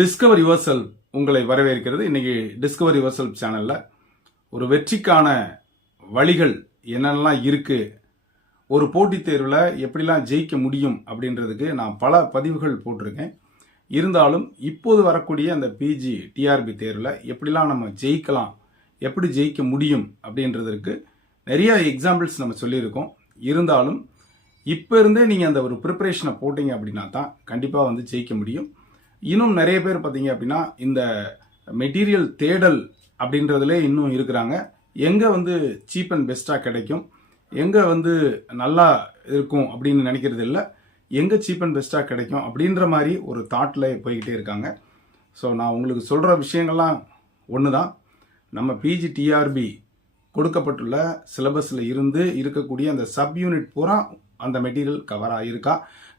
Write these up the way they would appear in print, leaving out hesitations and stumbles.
Discover your self உங்களை வரவேற்கிறது. இன்னைக்கு டிஸ்கவர் யுவர் செல்ஃப் சேனல்ல ஒரு வெற்றிக்கான வழிகள் என்னென்னலாம் இருக்கு, ஒரு போட்டித் தேர்வில் எப்படிலாம் ஜெயிக்க முடியும் அப்படின்றதுக்கு நான் பல பதிவுகள் போட்டிருக்கேன். இருந்தாலும் இப்போது வரக்கூடிய அந்த பிஜி டிஆர்பி தேர்வில் எப்படிலாம் நம்ம ஜெயிக்கலாம், எப்படி ஜெயிக்க முடியும் அப்படின்றதுக்கு நிறைய எக்ஸாம்பிள்ஸ் நம்ம சொல்லியிருக்கோம். இருந்தாலும் இப்போ இருந்தே நீங்கள் அந்த ஒரு ப்ரிப்பரேஷனை போட்டிங்க அப்படின்னா தான் கண்டிப்பாக வந்து ஜெயிக்க முடியும். இன்னும் நிறைய பேர் பார்த்தீங்க அப்படின்னா இந்த மெட்டீரியல் தேடல் அப்படின்றதுலே இன்னும் இருக்கிறாங்க. எங்கே வந்து சீப் அண்ட் பெஸ்ட்டாக கிடைக்கும், எங்கே வந்து நல்லா இருக்கும் அப்படின்னு நினைக்கிறது இல்லை, எங்கே சீப் அண்ட் பெஸ்ட்டாக கிடைக்கும் அப்படின்ற மாதிரி ஒரு தாட்டில் போய்கிட்டே இருக்காங்க. ஸோ நான் உங்களுக்கு சொல்கிற விஷயங்கள்லாம் ஒன்று தான். நம்ம பிஜி டிஆர்பி கொடுக்கப்பட்டுள்ள சிலபஸில் இருந்து இருக்கக்கூடிய அந்த சப் யூனிட் பூரா அந்த மெட்டீரியல் கவர் ஆகியிருக்கா.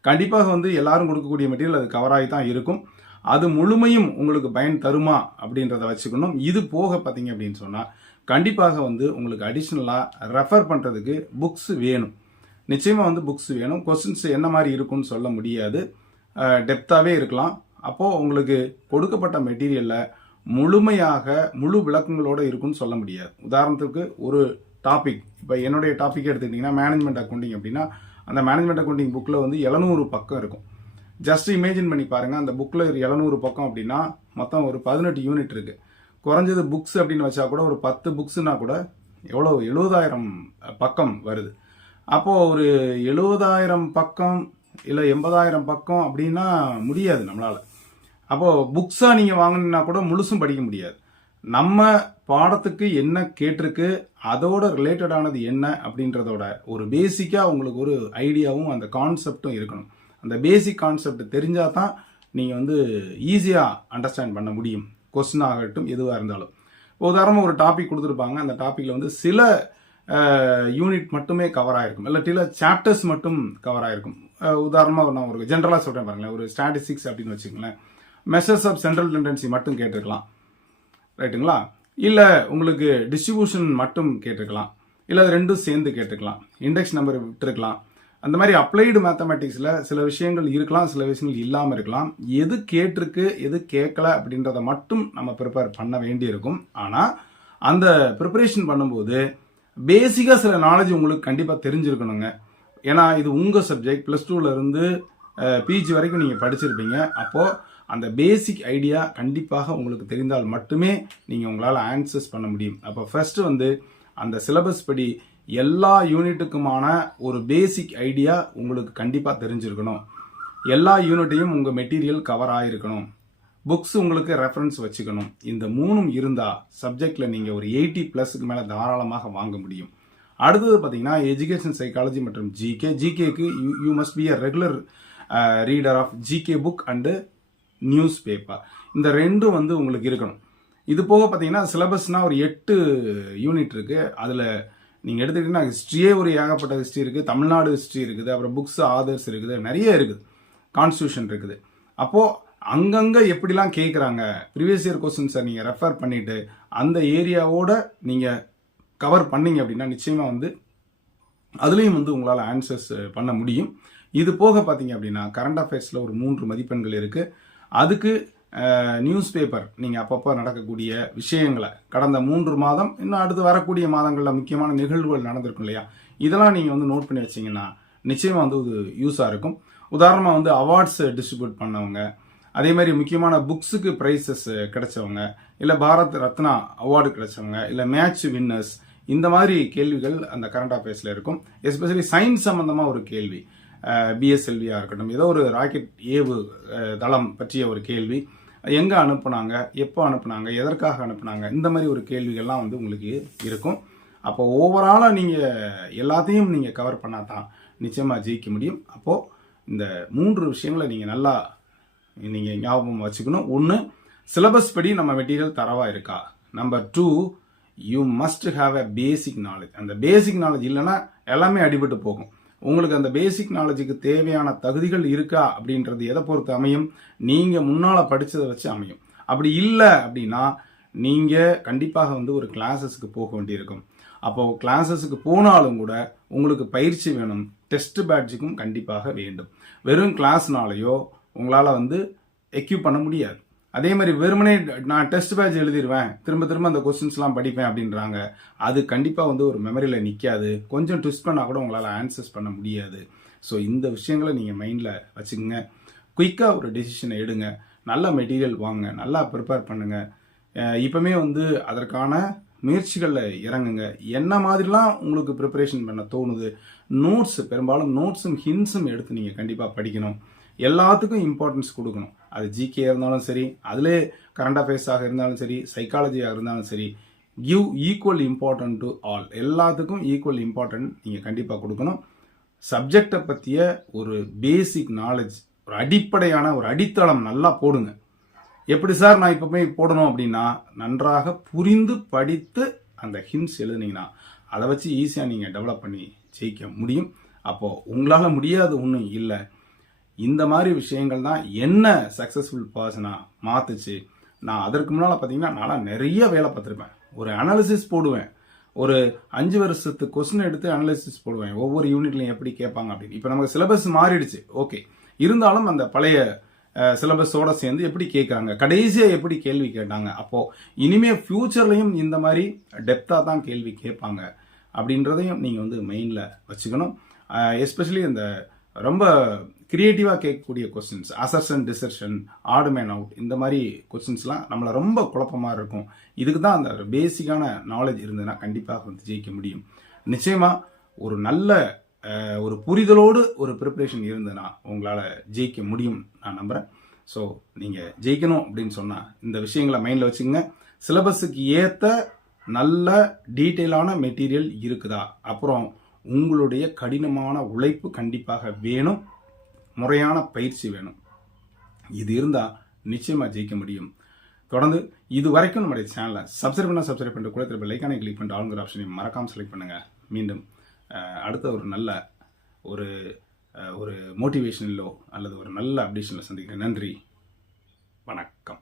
கண்டிப்பாக வந்து எல்லாரும் கொடுக்கக்கூடிய மெட்டீரியல் அது கவர் ஆகி தான் இருக்கும். அது முழுமையும் உங்களுக்கு பயன் தருமா அப்படின்றத வச்சுக்கணும். இது போக பார்த்தீங்க அப்படின்னு சொன்னால் கண்டிப்பாக வந்து உங்களுக்கு அடிஷ்னலாக ரெஃபர் பண்ணுறதுக்கு புக்ஸ் வேணும். நிச்சயமாக வந்து புக்ஸ் வேணும். கொஸ்டின்ஸ் என்ன மாதிரி இருக்குன்னு சொல்ல முடியாது, டெப்த்தாகவே இருக்கலாம். அப்போது உங்களுக்கு கொடுக்கப்பட்ட மெட்டீரியலில் முழுமையாக முழு விளக்கங்களோடு இருக்குன்னு சொல்ல முடியாது. உதாரணத்துக்கு ஒரு டாபிக், இப்போ என்னுடைய டாபிக் எடுத்துக்கிட்டிங்கன்னா மேனேஜ்மெண்ட் அக்கௌண்டிங் அப்படின்னா அந்த மேனேஜ்மெண்ட் அக்கௌண்டிங் புக்கில் வந்து 700 பக்கம் இருக்கும். ஜஸ்ட் இமேஜின் பண்ணி பாருங்கள், அந்த புக்கில் 700 பக்கம் அப்படின்னா மொத்தம் ஒரு 18 யூனிட் இருக்குது. குறைஞ்சது புக்ஸ் அப்படின்னு வச்சா கூட ஒரு 10 புக்ஸ்னா கூட எவ்வளோ 70,000 பக்கம் வருது. அப்போது ஒரு 70,000 பக்கம் இல்லை 80,000 பக்கம் அப்படின்னா முடியாது நம்மளால். அப்போது புக்ஸாக நீங்கள் வாங்கினா கூட முழுசும் படிக்க முடியாது. நம்ம பாடத்துக்கு என்ன கேட்டிருக்கு, அதோட ரிலேட்டடானது என்ன அப்படின்றதோட ஒரு பேசிக்காக உங்களுக்கு ஒரு ஐடியாவும் அந்த கான்செப்டும் இருக்கணும். அந்த பேசிக் கான்செப்ட் தெரிஞ்சால் தான் நீங்கள் வந்து ஈஸியாக அண்டர்ஸ்டாண்ட் பண்ண முடியும். கொஸ்டின் ஆகட்டும் எதுவாக இருந்தாலும். உதாரணமாக ஒரு டாபிக் கொடுத்துருப்பாங்க, அந்த டாப்பிக்கில் வந்து சில யூனிட் மட்டுமே கவர் ஆகிருக்கும், இல்லாட்டில சாப்டர்ஸ் மட்டும் கவர் ஆகிருக்கும். உதாரணமாக நான் ஒரு ஜென்ரலாக சொல்கிறேன் பாருங்களேன், ஒரு ஸ்டாட்டிஸ்டிக்ஸ் அப்படின்னு வச்சுக்கோங்களேன், மெஷர்ஸ் ஆஃப் சென்ட்ரல் டெண்டன்சி மட்டும் கேட்டிருக்கலாம், ரைட்டுங்களா? இல்லை உங்களுக்கு டிஸ்ட்ரிபியூஷன் மட்டும் கேட்டிருக்கலாம், இல்லை அது ரெண்டும் சேர்ந்து கேட்டிருக்கலாம், இண்டெக்ஸ் நம்பர் விட்டுருக்கலாம். அந்த மாதிரி அப்ளைடு மேத்தமெட்டிக்ஸில் சில விஷயங்கள் இருக்கலாம், சில விஷயங்கள் இல்லாமல் இருக்கலாம். எது கேட்டிருக்கு எது கேட்கல அப்படின்றத மட்டும் நம்ம ப்ரிப்பேர் பண்ண வேண்டியிருக்கும். ஆனால் அந்த ப்ரிப்பரேஷன் பண்ணும்போது பேசிக்காக சில நாலேஜ் உங்களுக்கு கண்டிப்பாக தெரிஞ்சிருக்கணுங்க. ஏன்னா இது உங்கள் சப்ஜெக்ட், +2லேருந்து பிஜி வரைக்கும் நீங்கள் படிச்சிருப்பீங்க. அப்போது அந்த பேசிக் ஐடியா கண்டிப்பாக உங்களுக்கு தெரிந்தால் மட்டுமே நீங்கள் உங்களால் ஆன்சர்ஸ் பண்ண முடியும். அப்போ ஃபர்ஸ்ட் வந்து அந்த சிலபஸ் படி எல்லா யூனிட்டுக்குமான ஒரு பேசிக் ஐடியா உங்களுக்கு கண்டிப்பாக தெரிஞ்சிருக்கணும். எல்லா யூனிட்டையும் உங்கள் மெட்டீரியல் கவர் ஆகிருக்கணும். புக்ஸ் உங்களுக்கு ரெஃபரன்ஸ் வச்சுக்கணும். இந்த 3 இருந்தால் சப்ஜெக்டில் நீங்கள் ஒரு 80+ மேலே தாராளமாக வாங்க முடியும். அடுத்தது பார்த்தீங்கன்னா எஜுகேஷன் சைக்காலஜி மற்றும் ஜிகேக்கு you must be a regular reader of GK book and news paper. இந்த ரெண்டும் வந்து உங்களுக்கு இருக்கணும். இது போக பார்த்தீங்கன்னா சிலபஸ்னால் ஒரு 8 யூனிட் இருக்குது. அதில் நீங்கள் எடுத்துக்கிட்டிங்கன்னா ஹிஸ்ட்ரியே ஒரு ஏகப்பட்ட ஹிஸ்ட்ரி இருக்குது, தமிழ்நாடு ஹிஸ்ட்ரி இருக்குது, அப்புறம் புக்ஸ் ஆதர்ஸ் இருக்குது, நிறைய இருக்குது, கான்ஸ்டியூஷன் இருக்குது. அப்போது அங்கங்கே எப்படிலாம் கேட்குறாங்க, ப்ரீவியஸ் இயர் கொஸ்டின்ஸை நீங்கள் ரெஃபர் பண்ணிவிட்டு அந்த ஏரியாவோட நீங்கள் கவர் பண்ணிங்க அப்படின்னா நிச்சயமாக வந்து அதுலேயும் வந்து உங்களால் ஆன்சர்ஸ் பண்ண முடியும். இது போக பார்த்தீங்க அப்படின்னா கரண்ட் அஃபேர்ஸில் ஒரு 3 மதிப்பெண்கள் இருக்குது. அதுக்கு நியூஸ் பேப்பர் நீங்கள் அப்பப்போ நடக்கக்கூடிய விஷயங்களை கடந்த 3 மாதம் இன்னும் அடுத்து வரக்கூடிய மாதங்களில் முக்கியமான நிகழ்வுகள் நடந்திருக்கும் இல்லையா, இதெல்லாம் நீங்கள் வந்து நோட் பண்ணி வச்சிங்கன்னா நிச்சயமாக வந்து ஒரு யூஸாக இருக்கும். உதாரணமாக வந்து அவார்ட்ஸ் டிஸ்ட்ரிபியூட் பண்ணவங்க, அதே மாதிரி முக்கியமான புக்ஸுக்கு ப்ரைஸஸ் கிடைச்சவங்க, இல்லை பாரத் ரத்னா அவார்டு கிடைச்சவங்க, இல்லை மேட்ச் வின்னர்ஸ், இந்த மாதிரி கேள்விகள் அந்த கரண்ட் அஃபேர்ஸில் இருக்கும். எஸ்பெஷலி சயின்ஸ் சம்பந்தமாக ஒரு கேள்வி, பிஎஸ்எல்வியாக இருக்கட்டும், ஏதோ ஒரு ராக்கெட் ஏவு தளம் பற்றிய ஒரு கேள்வி, எங்கே அனுப்புனாங்க, எப்போ அனுப்புனாங்க, எதற்காக அனுப்புனாங்க, இந்த மாதிரி ஒரு கேள்விகள்லாம் வந்து உங்களுக்கு இருக்கும். அப்போ ஓவராலாக நீங்கள் எல்லாத்தையும் நீங்கள் கவர் பண்ணால் தான் நிச்சயமாக ஜெயிக்க முடியும். அப்போது இந்த 3 விஷயங்களை நீங்கள் நல்லா நீங்கள் ஞாபகம் வச்சுக்கணும். 1, சிலபஸ் படி நம்ம மெட்டீரியல் தரவாக இருக்கா. Number 2, you must have a basic knowledge. அந்த பேசிக் நாலேஜ் இல்லைன்னா எல்லாமே அடிபட்டு போகும். உங்களுக்கு அந்த பேசிக் நாலேஜுக்கு தேவையான தகுதிகள் இருக்கா அப்படின்றது எதை பொறுத்து அமையும், நீங்கள் முன்னால் படித்ததை வச்சு அமையும். அப்படி இல்லை அப்படின்னா நீங்கள் கண்டிப்பாக வந்து ஒரு கிளாஸஸுக்கு போக வேண்டியிருக்கும். அப்போது கிளாஸஸுக்கு போனாலும் கூட உங்களுக்கு பயிற்சி வேணும், டெஸ்ட் பேட்ஜுக்கும் கண்டிப்பாக வேண்டும். வெறும் கிளாஸ்னாலேயோ உங்களால் வந்து எக்யூப் பண்ண முடியாது. அதே மாதிரி வெறுமனே நான் டெஸ்ட் பேட்ச் எழுதிடுவேன், திரும்ப திரும்ப அந்த கொஸ்டின்ஸ்லாம் படிப்பேன் அப்படின்றாங்க. அது கண்டிப்பாக வந்து ஒரு மெமரியில் நிற்காது. கொஞ்சம் ட்விஸ்ட் பண்ணால் கூட உங்களால் ஆன்சர்ஸ் பண்ண முடியாது. ஸோ இந்த விஷயங்களை நீங்கள் மைண்டில் வச்சுக்கோங்க. குயிக்காக ஒரு டெசிஷனை எடுங்க. நல்ல மெட்டீரியல் வாங்க, நல்லா ப்ரிப்பேர் பண்ணுங்கள். இப்போமே வந்து அதற்கான முயற்சிகளில் இறங்குங்க. என்ன மாதிரிலாம் உங்களுக்கு ப்ரிப்பரேஷன் பண்ண தோணுது, நோட்ஸ், பெரும்பாலும் நோட்ஸும் ஹிண்ட்ஸும் எடுத்து நீங்கள் கண்டிப்பாக படிக்கணும். எல்லாத்துக்கும் இம்பார்ட்டன்ஸ் கொடுக்கணும். அது ஜிகே இருந்தாலும் சரி, அதிலே கரண்ட் அஃபேர்ஸாக இருந்தாலும் சரி, சைக்காலஜியாக இருந்தாலும் சரி, give equal important to all. எல்லாத்துக்கும் ஈக்குவல் இம்பார்ட்டன்ட் நீங்கள் கண்டிப்பாக கொடுக்கணும். சப்ஜெக்டை பற்றிய ஒரு பேசிக் நாலேஜ், ஒரு அடிப்படையான ஒரு அடித்தளம் நல்லா போடுங்க. எப்படி சார் நான் இப்போ போய் போடணும் அப்படின்னா, நன்றாக புரிந்து படித்து அந்த ஹிண்ட்ஸ் எழுதுனீங்கன்னா அதை வச்சு ஈஸியாக நீங்கள் டெவலப் பண்ணி ஜெயிக்க முடியும். அப்போது உங்களால் முடியாது ஒன்றும் இல்லை. இந்த மாதிரி விஷயங்கள் தான் என்ன சக்ஸஸ்ஃபுல் பர்சனாக மாற்றுச்சு. நான் அதற்கு முன்னால் பார்த்தீங்கன்னா நான் நிறைய வேலை பார்த்துருப்பேன். ஒரு அனாலிசிஸ் போடுவேன், ஒரு 5 வருஷத்து கொஸ்டின் எடுத்து அனாலிசிஸ் போடுவேன், ஒவ்வொரு யூனிட்லையும் எப்படி கேட்பாங்க அப்படின்னு. இப்போ நமக்கு சிலபஸ் மாறிடுச்சு, ஓகே. இருந்தாலும் அந்த பழைய சிலபஸோட சேர்ந்து எப்படி கேட்குறாங்க, கடைசியாக எப்படி கேள்வி கேட்டாங்க, அப்போது இனிமேல் ஃப்யூச்சர்லையும் இந்த மாதிரி டெப்த்தாக தான் கேள்வி கேட்பாங்க அப்படின்றதையும் நீங்கள் வந்து மைண்டில் வச்சுக்கணும். எஸ்பெஷலி இந்த ரொம்ப கிரியேட்டிவாக கேட்கக்கூடிய questions, assertion, desertion, odd man out, இந்த மாதிரி கொஸ்டின்ஸ்லாம் நம்மளை ரொம்ப குழப்பமாக இருக்கும். இதுக்கு தான் அந்த பேசிக்கான நாலேஜ் இருந்ததுன்னா கண்டிப்பாக வந்து ஜெயிக்க முடியும். நிச்சயமாக ஒரு நல்ல ஒரு புரிதலோடு ஒரு ப்ரிப்பரேஷன் இருந்ததுன்னா உங்களால் ஜெயிக்க முடியும் நான் நம்புகிறேன். ஸோ நீங்கள் ஜெயிக்கணும் அப்படின்னு சொன்னால் இந்த விஷயங்களை மைண்டில் வச்சுக்கோங்க. சிலபஸுக்கு ஏற்ற நல்ல டீட்டெயிலான மெட்டீரியல் இருக்குதா, அப்புறம் உங்களுடைய கடினமான உழைப்பு கண்டிப்பாக வேணும், முறையான பயிற்சி வேணும். இது இருந்தால் நிச்சயமாக ஜெயிக்க முடியும். தொடர்ந்து இது வரைக்கும் நம்முடைய சேனலை சப்ஸ்கிரைப் பண்ணிட்டு கூட திரும்ப லைக்கானை கிளிக் பண்ணிட்டு ஆளுங்கிற ஆப்ஷனையும் மறக்காமல் செலக்ட் பண்ணுங்கள். மீண்டும் அடுத்த ஒரு நல்ல ஒரு மோட்டிவேஷனலோ அல்லது ஒரு நல்ல அப்டேஷனில் சந்திக்கிறேன். நன்றி, வணக்கம்.